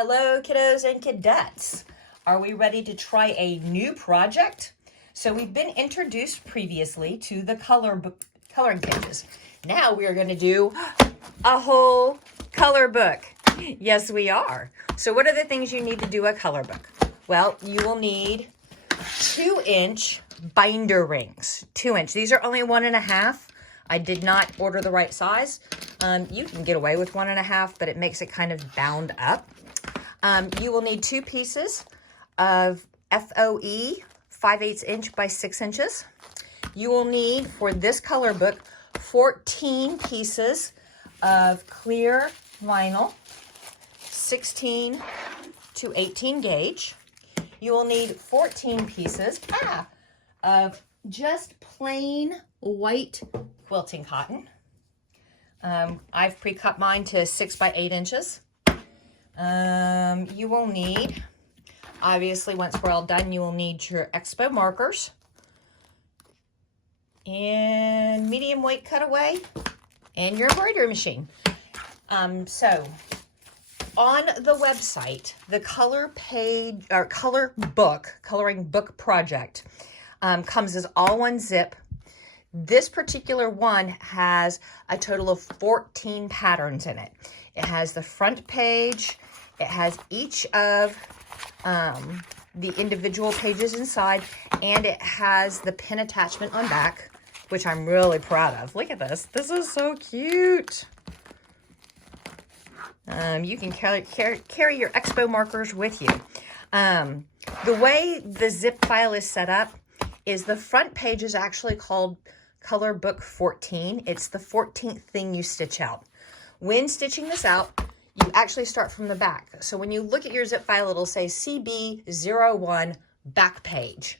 Hello, kiddos and kidettes. Are we ready to try a new project? So we've been introduced previously to the coloring pages. Now we are going to do a whole color book. Yes, we are. So what are the things you need to do a color book? Well, you will need 2-inch binder rings. 2-inch. These are only 1.5. I did not order the right size. You can get away with 1.5, but it makes it kind of bound up. You will need 2 pieces of FOE 5/8 inch by 6 inches. You will need, for this color book, 14 pieces of clear vinyl, 16 to 18 gauge. You will need 14 pieces of just plain white quilting cotton. I've pre-cut mine to 6 by 8 inches. You will need, obviously, once we're all done, you will need your expo markers and medium weight cutaway and your embroidery machine. So on the website, the coloring book project comes as all one zip. This particular one has a total of 14 patterns in it. It has the front page. It has each of the individual pages inside, and it has the pin attachment on back, which I'm really proud of. Look at this. This is so cute. You can carry your expo markers with you. The way the zip file is set up is the front page is actually called Color Book 14. It's the 14th thing you stitch out. When stitching this out, you actually start from the back. So when you look at your zip file, it'll say CB01 back page.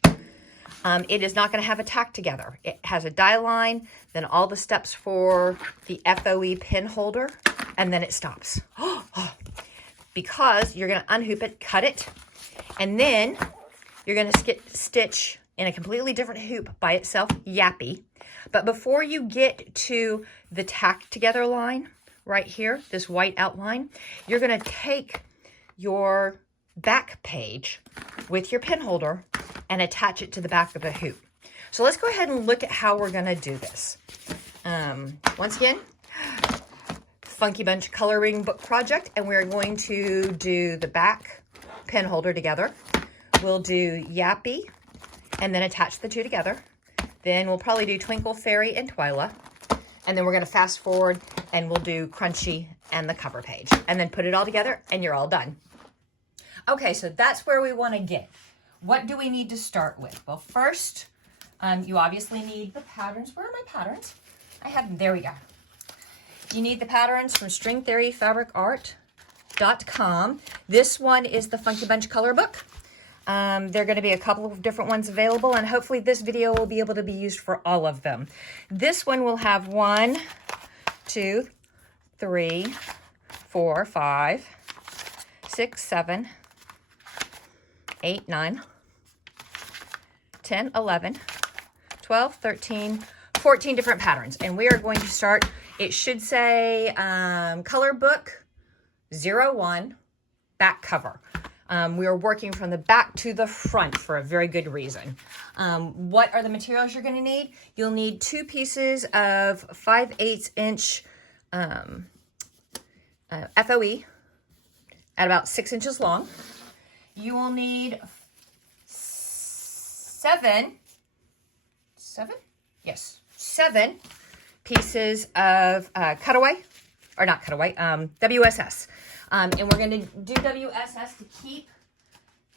It is not going to have a tack together. It has a die line, then all the steps for the FOE pin holder, and then it stops. Because you're going to unhoop it, cut it, and then you're going to stitch in a completely different hoop by itself, yappy. But before you get to the tack together line, right here, this white outline, you're going to take your back page with your pin holder and attach it to the back of the hoop. So let's go ahead and look at how we're going to do this. Once again, Funky Bunch coloring book project, and we're going to do the back pin holder together. We'll do Yappy and then attach the two together. Then we'll probably do Twinkle Fairy and Twyla. And then we're going to fast forward and we'll do Crunchy and the cover page. And then put it all together and you're all done. Okay, so that's where we want to get. What do we need to start with? Well, first, you obviously need the patterns. Where are my patterns? I have them. There we go. You need the patterns from stringtheoryfabricart.com. This one is the Funky Bunch color book. There are going to be a couple of different ones available, and hopefully this video will be able to be used for all of them. This one will have 1, 2, 3, 4, 5, 6, 7, 8, 9, 10, 11, 12, 13, 14 different patterns. And we are going to start, it should say color book 01 back cover. We are working from the back to the front for a very good reason. What are the materials you're going to need? You'll need 2 pieces of 5/8 inch FOE at about 6 inches long. You will need 7 pieces of WSS. And we're going to do WSS to keep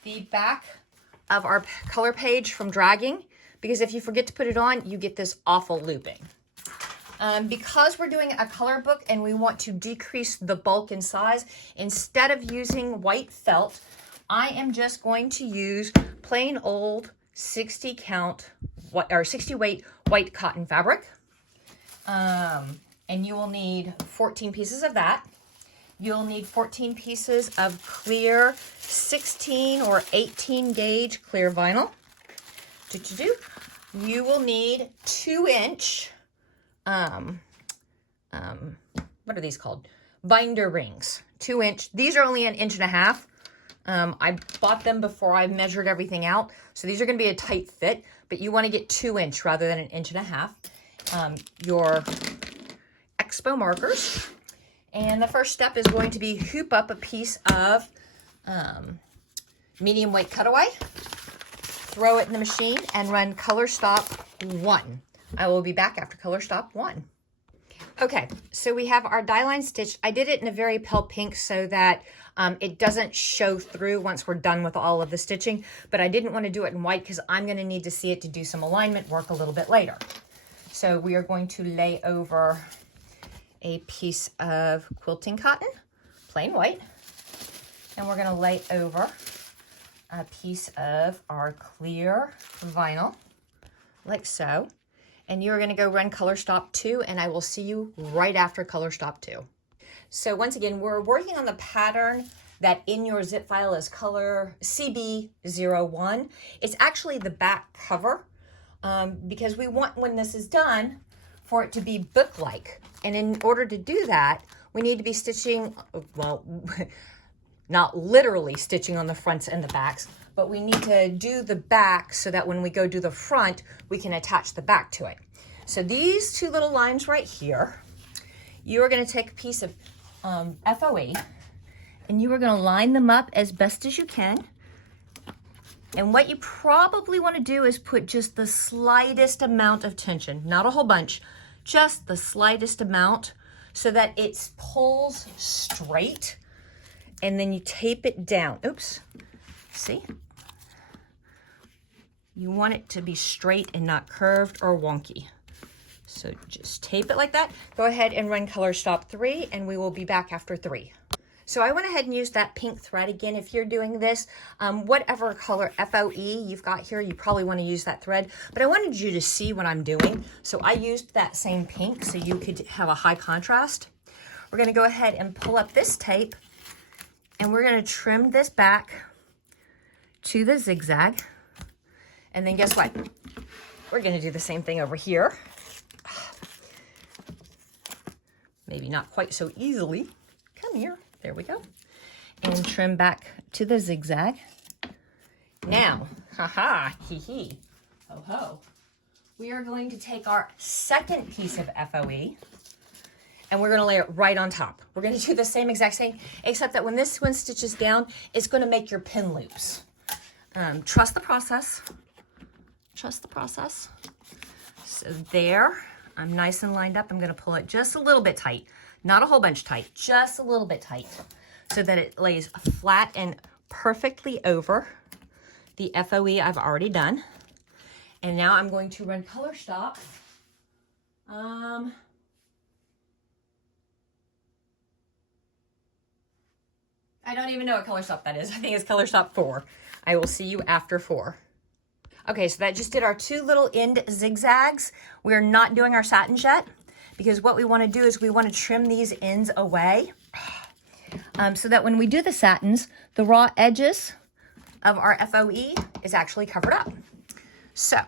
the back of our color page from dragging, because if you forget to put it on, you get this awful looping. Because we're doing a color book and we want to decrease the bulk in size, instead of using white felt, I am just going to use plain old 60 weight white cotton fabric. And you will need 14 pieces of that. You'll need 14 pieces of clear 16 or 18 gauge clear vinyl. You will need 2-inch, what are these called? Binder rings. 2-inch. These are only 1.5 inches. I bought them before I measured everything out. So these are going to be a tight fit, but you want to get 2-inch rather than 1.5 inches. Your Expo markers. And the first step is going to be hoop up a piece of medium weight cutaway, throw it in the machine, and run color stop 1. I will be back after color stop 1. Okay, so we have our die line stitched. I did it in a very pale pink so that it doesn't show through once we're done with all of the stitching, but I didn't want to do it in white because I'm going to need to see it to do some alignment work a little bit later. So we are going to lay over a piece of quilting cotton, plain white, and we're going to lay over a piece of our clear vinyl, like so. And you're going to go run color stop 2, and I will see you right after color stop 2. So once again, we're working on the pattern that in your zip file is color CB01. It's actually the back cover because we want, when this is done, for it to be book-like. And in order to do that, we need to be stitching, well, not literally stitching on the fronts and the backs, but we need to do the back so that when we go do the front, we can attach the back to it. So these 2 little lines right here, you are going to take a piece of FOE and you are going to line them up as best as you can. And what you probably want to do is put just the slightest amount of tension, not a whole bunch, just the slightest amount so that it pulls straight, and then you tape it down. Oops, see? You want it to be straight and not curved or wonky. So just tape it like that. Go ahead and run color stop 3, and we will be back after 3. So I went ahead and used that pink thread again. If you're doing this, whatever color FOE you've got here, you probably want to use that thread. But I wanted you to see what I'm doing. So I used that same pink so you could have a high contrast. We're going to go ahead and pull up this tape, and we're going to trim this back to the zigzag. And then guess what? We're going to do the same thing over here. Maybe not quite so easily. Come here. There we go. And trim back to the zigzag. Now, haha, hee hee, ho ho. We are going to take our second piece of FOE and we're going to lay it right on top. We're going to do the same exact thing, except that when this one stitches down, it's going to make your pin loops. Trust the process. Trust the process. So there, I'm nice and lined up. I'm going to pull it just a little bit tight. Not a whole bunch tight, just a little bit tight so that it lays flat and perfectly over the FOE I've already done. And now I'm going to run color stop. I don't even know what color stop that is. I think it's color stop 4. I will see you after 4. Okay, so that just did our 2 little end zigzags. We're not doing our satins yet, because what we want to do is we want to trim these ends away so that when we do the satins, the raw edges of our FOE is actually covered up. So,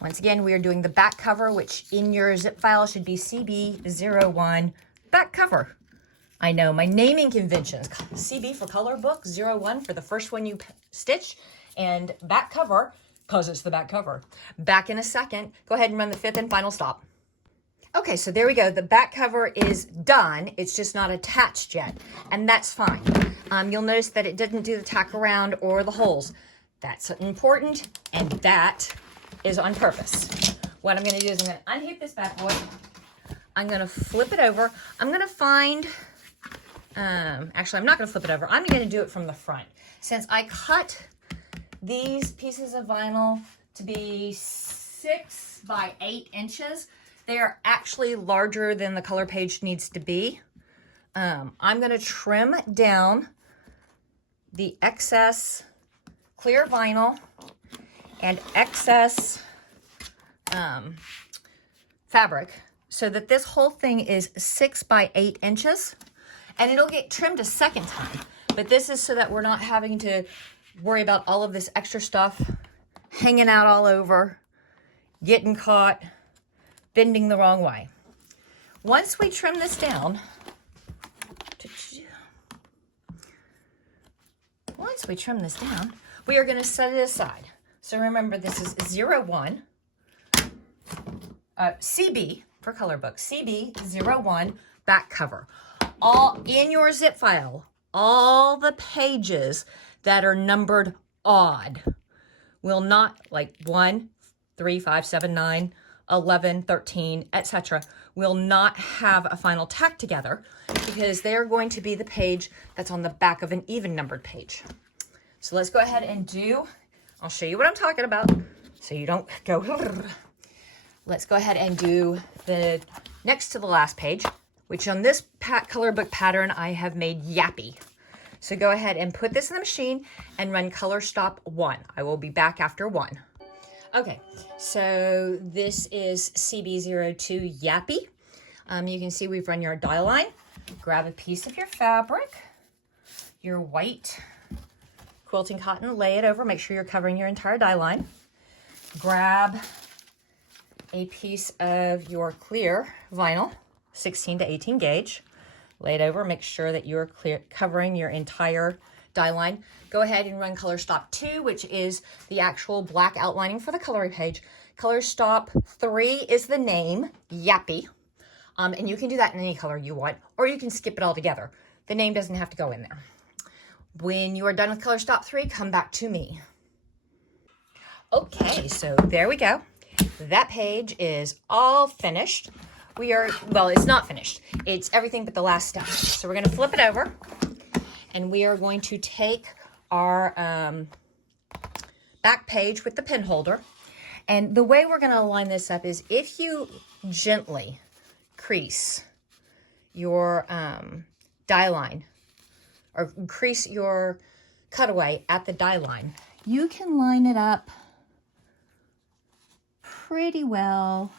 once again, we are doing the back cover, which in your zip file should be CB01 back cover. I know, my naming conventions, CB for color book, 01 for the first one you stitch, and back cover, because it's the back cover. Back in a second. Go ahead and run the 5th and final stop. Okay, so there we go. The back cover is done. It's just not attached yet, and that's fine. You'll notice that it didn't do the tack around or the holes. That's important, and that is on purpose. What I'm going to do is I'm going to unhoop this bad boy. I'm going to flip it over. I'm going to find, actually, I'm not going to flip it over. I'm going to do it from the front. Since I cut these pieces of vinyl to be 6 by 8 inches. They are actually larger than the color page needs to be. I'm going to trim down the excess clear vinyl and excess fabric so that this whole thing is 6 by 8 inches, and it'll get trimmed a second time. But this is so that we're not having to worry about all of this extra stuff hanging out all over, getting caught, bending the wrong way. once we trim this down, we are going to set it aside. So remember, this is 01, CB for color book, CB01 back cover. All in your zip file, all the pages that are numbered odd will not, like 1, 3, 5, 7, 9, 11, 13, etc., will not have a final tack together because they're going to be the page that's on the back of an even numbered page. So let's go ahead and I'll show you what I'm talking about so you don't go. Let's go ahead and do the next to the last page, which on this color book pattern I have made yappy. So go ahead and put this in the machine and run color stop 1. I will be back after 1. Okay, so this is CB02 yappy. You can see we've run your die line. Grab a piece of your fabric, your white quilting cotton, lay it over, make sure you're covering your entire die line. Grab a piece of your clear vinyl, 16 to 18 gauge, lay it over, make sure that you're covering your entire die line. Go ahead and run color stop 2, which is the actual black outlining for the coloring page. Color stop 3 is the name, yappy. And you can do that in any color you want, or you can skip it all together. The name doesn't have to go in there. When you are done with color stop 3, come back to me. Okay, so there we go. That page is all finished. Well, it's not finished. It's everything but the last step. So we're going to flip it over, and we are going to take our back page with the pin holder. And the way we're going to line this up is if you gently crease your die line, or crease your cutaway at the die line, you can line it up pretty well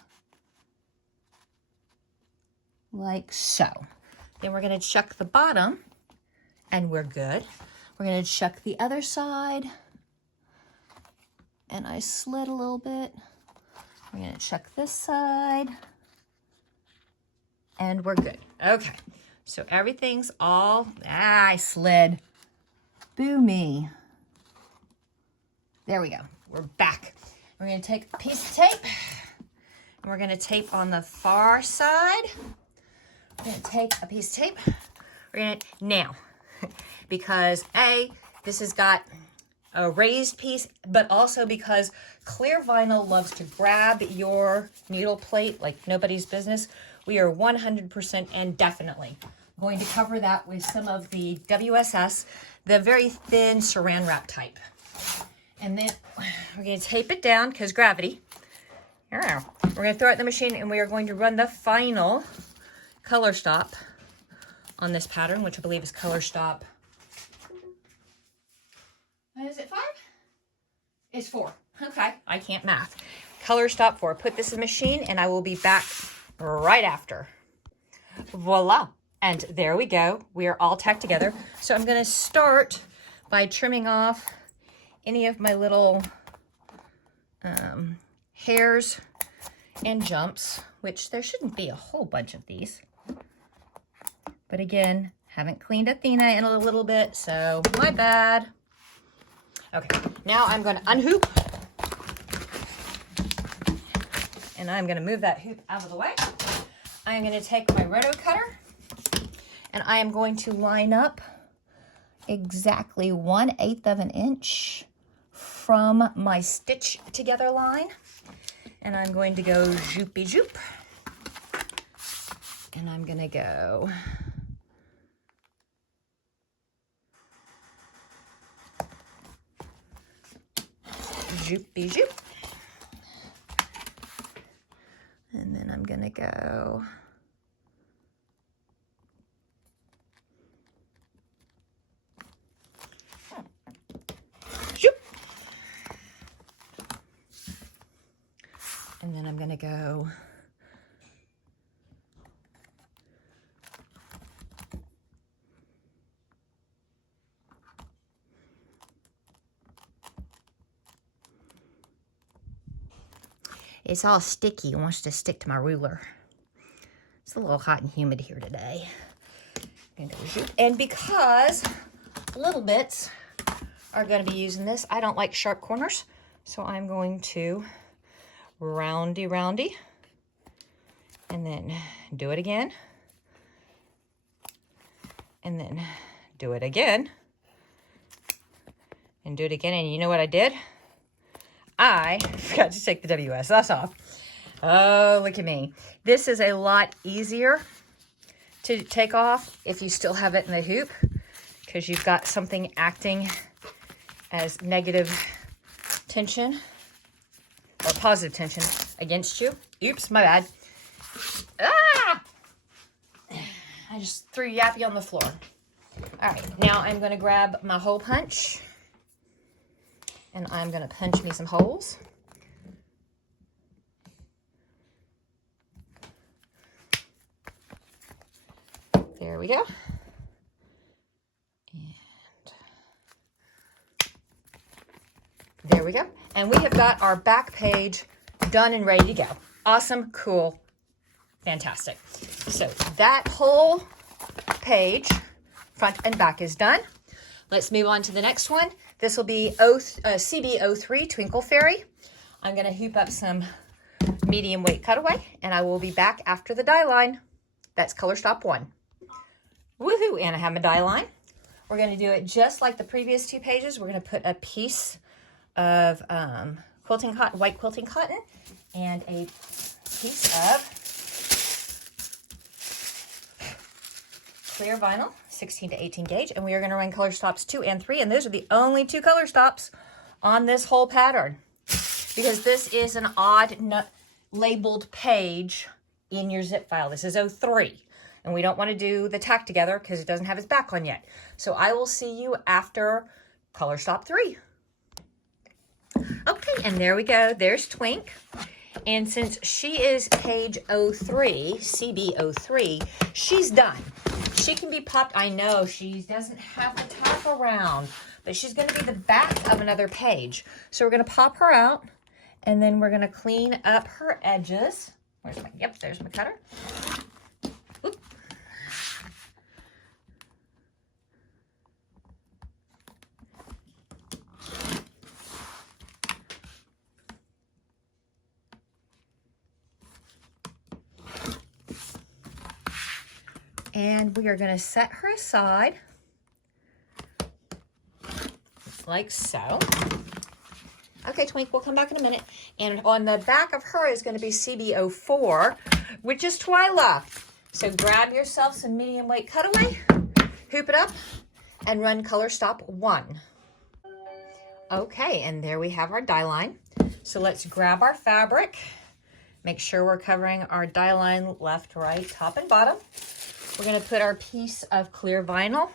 like so. Then we're going to check the bottom and we're good. We're going to check the other side, and I slid a little bit. We're going to check this side and we're good. Okay, so everything's all, I slid. Boo me. There we go. We're back. We're going to take a piece of tape, and we're going to tape on the far side. We're going to take a piece of tape. We're going to, now, because this has got a raised piece, but also because clear vinyl loves to grab your needle plate like nobody's business, we are 100% and definitely going to cover that with some of the WSS, the very thin saran wrap type. And then we're going to tape it down because gravity. We're going to throw it in the machine, and we are going to run the final color stop on this pattern, which I believe is color stop. Is it 5? It's 4. Okay, I can't math. Color stop 4. Put this in the machine, and I will be back right after. Voila. And there we go. We are all tacked together. So I'm going to start by trimming off any of my little hairs and jumps, which there shouldn't be a whole bunch of these. But again, haven't cleaned Athena in a little bit, so my bad. Okay, now I'm going to unhoop. And I'm going to move that hoop out of the way. I'm going to take my roto cutter, and I am going to line up exactly 1/8 of an inch from my stitch together line. And I'm going to go zoopy zoop. And I'm going to go zoopy zoop. And then I'm going to go zoop. And then I'm going to go it's all sticky. It wants to stick to my ruler. It's a little hot and humid here today. And because little bits are going to be using this, I don't like sharp corners, so I'm going to roundy, and then do it again, and then do it again, and do it again. And you know what I did? I forgot to take the WSS off. Oh, look at me. This is a lot easier to take off if you still have it in the hoop, because you've got something acting as negative tension or positive tension against you. Oops, my bad. Ah! I just threw Yappy on the floor. All right, now I'm going to grab my hole punch, and I'm going to punch me some holes. There we go. And there we go. And we have got our back page done and ready to go. Awesome, cool, fantastic. So that whole page, front and back, is done. Let's move on to the next one. This will be CB03 Twinkle Fairy. I'm going to hoop up some medium weight cutaway, and I will be back after the die line. That's color stop 1. Woohoo, and I have my die line. We're going to do it just like the previous 2 pages. We're going to put a piece of quilting cotton, white quilting cotton, and a piece of clear vinyl, 16 to 18 gauge, and we are going to run color stops 2 and 3, and those are the only 2 color stops on this whole pattern, because this is an odd labeled page in your zip file. This is 03. And we don't want to do the tack together because it doesn't have its back on yet. So I will see you after color stop 3. Okay, and there we go. There's Twink. And since she is page 03, CB03, she's done. She can be popped. I know she doesn't have the tack around, but she's going to be the back of another page. So we're going to pop her out, and then we're going to clean up her edges. Where's my, yep, there's my cutter. Oop. And we are going to set her aside like so. Okay, Twink, we'll come back in a minute. And on the back of her is going to be CB04, which is Twyla. So grab yourself some medium weight cutaway, hoop it up, and run color stop 1. Okay, and there we have our die line. So let's grab our fabric. Make sure we're covering our die line left, right, top, and bottom. We're going to put our piece of clear vinyl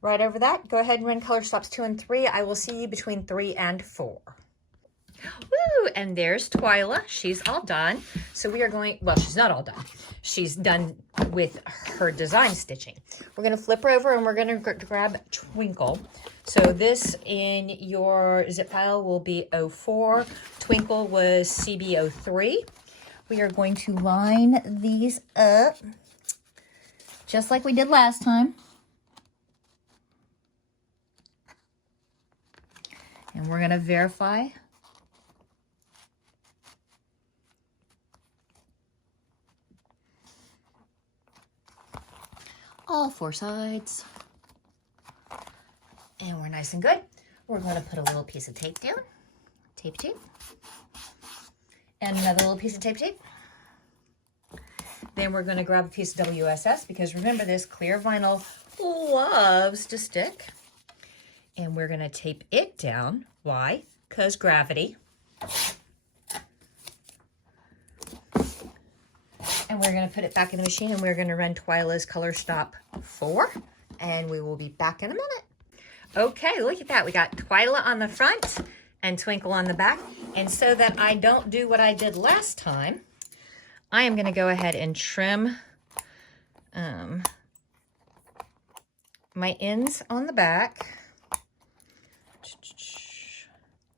right over that. Go ahead and run color stops 2 and 3. I will see you between 3 and 4. Woo! And there's Twyla. She's all done. So we are going, well, she's not all done. She's done with her design stitching. We're going to flip her over and we're going to grab Twinkle. So this in your zip file will be 04. Twinkle was CB03. We are going to line these up just like we did last time. And we're going to verify all 4 sides. And we're nice and good. We're going to put a little piece of tape down. Tape. And another little piece of tape. Then we're going to grab a piece of WSS, because remember, this clear vinyl loves to stick. And we're going to tape it down. Why? Because gravity. And we're going to put it back in the machine, and we're going to run Twyla's color stop 4. And we will be back in a minute. Okay, look at that. We got Twyla on the front and Twinkle on the back. And so that I don't do what I did last time, I am going to go ahead and trim my ends on the back.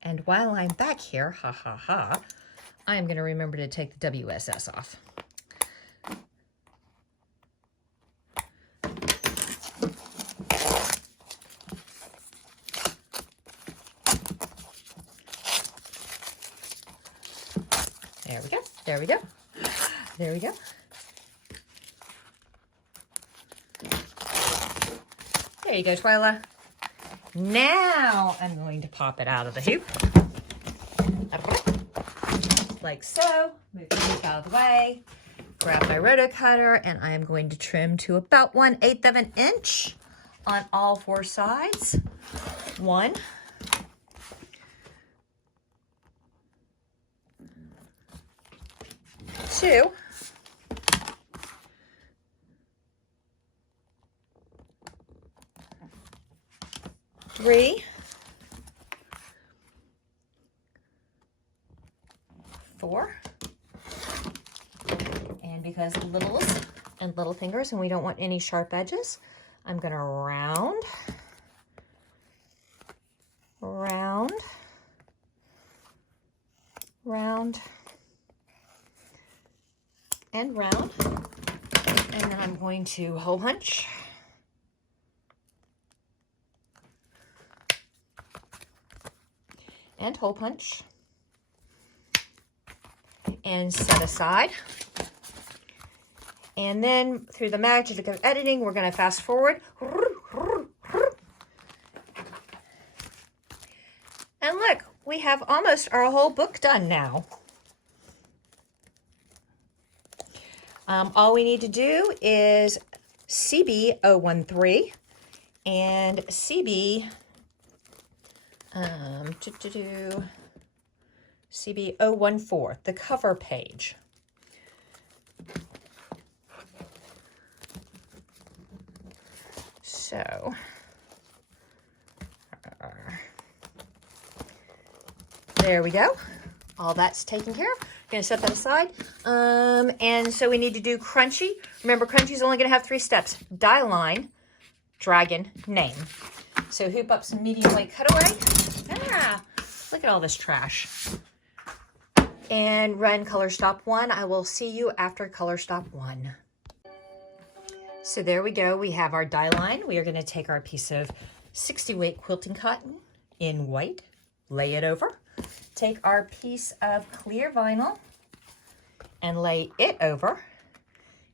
And while I'm back here, I am going to remember to take the WSS off. There we go. There we go. There we go. There you go, Twyla. Now I'm going to pop it out of the hoop. Like so. Move the hoop out of the way. Grab my roto cutter, and I am going to trim to about 1/8 of an inch on all 4 sides. 1, 2, 3, 4, and because littles and little fingers and we don't want any sharp edges, I'm going to round, round, round, and round, and then I'm going to hole punch. And hole punch, and set aside. And then through the magic of editing, we're going to fast forward. And look, we have almost our whole book done now. All we need to do is CB 013 and CB CB 014, the cover page. So, there we go. All that's taken care of. I'm going to set that aside. And so we need to do crunchy. Remember, crunchy is only going to have 3 steps. Die line, dragon, name. So hoop up some medium weight cutaway. Ah, look at all this trash. And run color stop 1. I will see you after color stop 1. So there we go. We have our die line. We are going to take our piece of 60 weight quilting cotton in white, lay it over. Take our piece of clear vinyl and lay it over.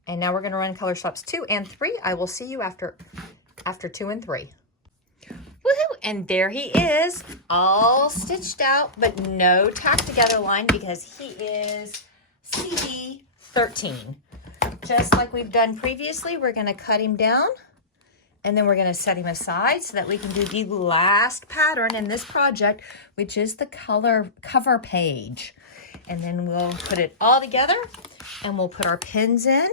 And now we're going to run color stops 2 and 3. I will see you after 2 and 3. Woohoo! And there he is, all stitched out, but no tack together line because he is CB 13. Just like we've done previously, we're going to cut him down and then we're going to set him aside so that we can do the last pattern in this project, which is the cover page. And then we'll put it all together and we'll put our pins in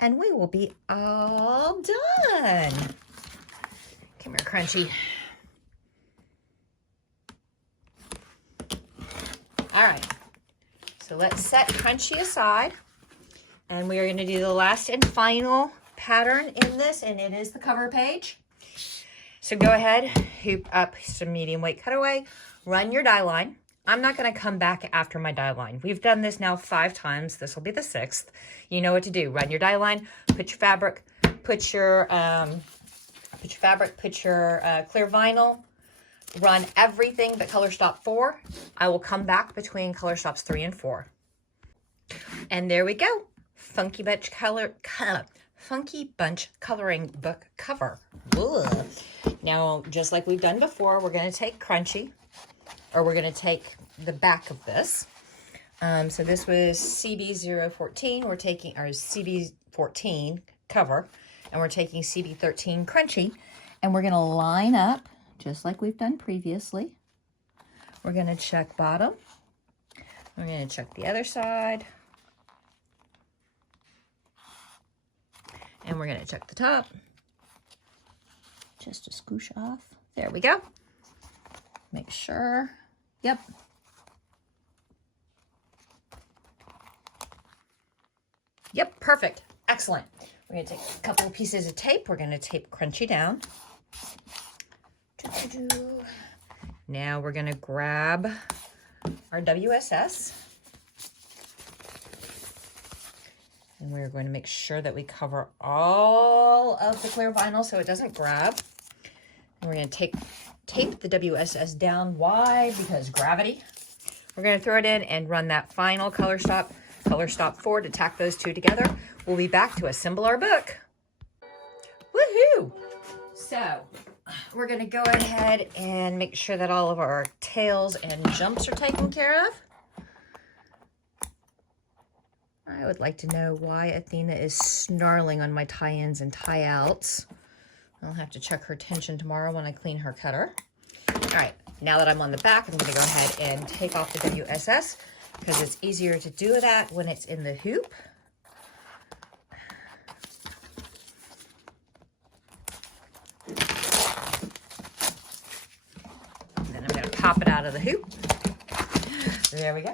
and we will be all done. Come here, Crunchy. All right, so let's set Crunchy aside. And we are going to do the last and final pattern in this, and it is the cover page. So go ahead, hoop up some medium weight cutaway, run your die line. I'm not going to come back after my die line. We've done this now 5 times. This will be the 6th. You know what to do. Run your die line, put your fabric, put your clear vinyl, run everything but color stop 4. I will come back between color stops 3 and 4. And there we go. Funky Bunch coloring book cover. Ugh. Now, just like we've done before, we're going to take Crunchy, or we're going to take the back of this. So this was CB 014. We're taking our CB 14 cover, and we're taking CB 13 Crunchy, and we're going to line up just like we've done previously. We're going to check bottom. We're going to check the other side. And we're going to check the top. Just a scoosh off. There we go. Make sure. Yep. Yep, perfect. Excellent. We're going to take a couple of pieces of tape. We're going to tape Crunchy down. Now we're going to grab our WSS. And we're going to make sure that we cover all of the clear vinyl so it doesn't grab. And we're going to tape the WSS down. Why? Because gravity. We're going to throw it in and run that final color stop 4 to tack those two together. We'll be back to assemble our book. Woohoo! So we're going to go ahead and make sure that all of our tails and jumps are taken care of. I would like to know why Athena is snarling on my tie-ins and tie-outs. I'll have to check her tension tomorrow when I clean her cutter. All right, now that I'm on the back, I'm going to go ahead and take off the WSS because it's easier to do that when it's in the hoop. Then I'm going to pop it out of the hoop. There we go.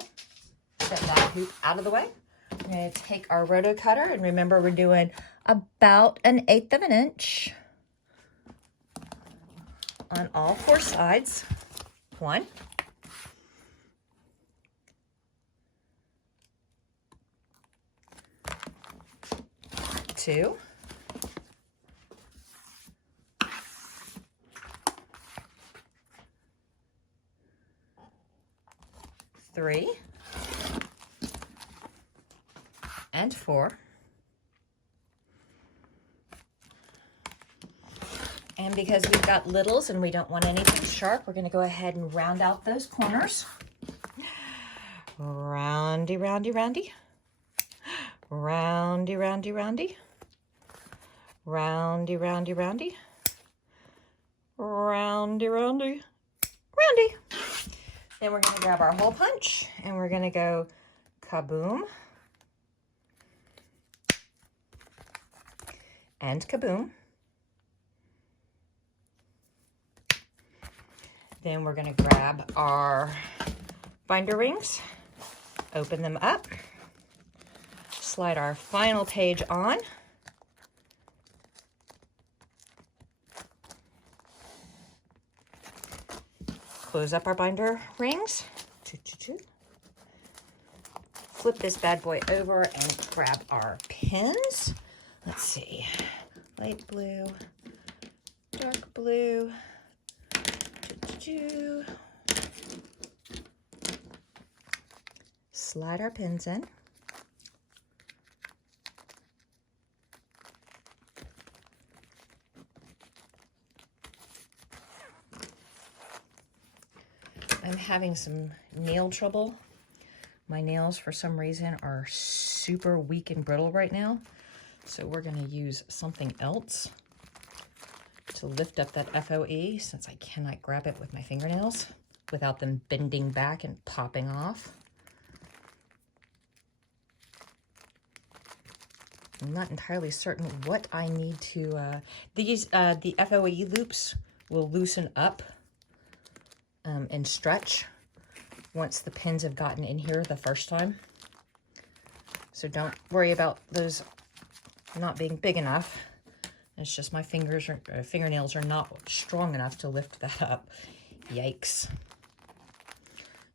Set that hoop out of the way. I'm going to take our roto cutter, and remember we're doing about 1/8 of an inch on all 4 sides. 1, 2, 3, and 4. And because we've got littles and we don't want anything sharp, we're going to go ahead and round out those corners. Roundy, roundy, roundy. Roundy, roundy, roundy. Roundy, roundy, roundy. Roundy, roundy, roundy. Then we're going to grab our hole punch and we're going to go kaboom and kaboom. Then we're going to grab our binder rings, open them up, slide our final page on, close up our binder rings, flip this bad boy over and grab our pins. Let's see, light blue, dark blue, slide our pins in. I'm having some nail trouble. My nails, for some reason, are super weak and brittle right now. So we're going to use something else to lift up that FOE, since I cannot grab it with my fingernails without them bending back and popping off. I'm not entirely certain what I need to, the FOE loops will loosen up and stretch once the pins have gotten in here the first time. So don't worry about those not being big enough. It's just my fingernails are not strong enough to lift that up. Yikes.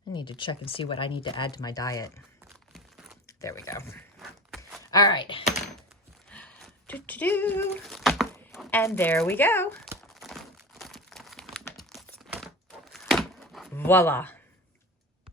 I need to check and see what I need to add to my diet. There we go. All right. And there we go. Voila.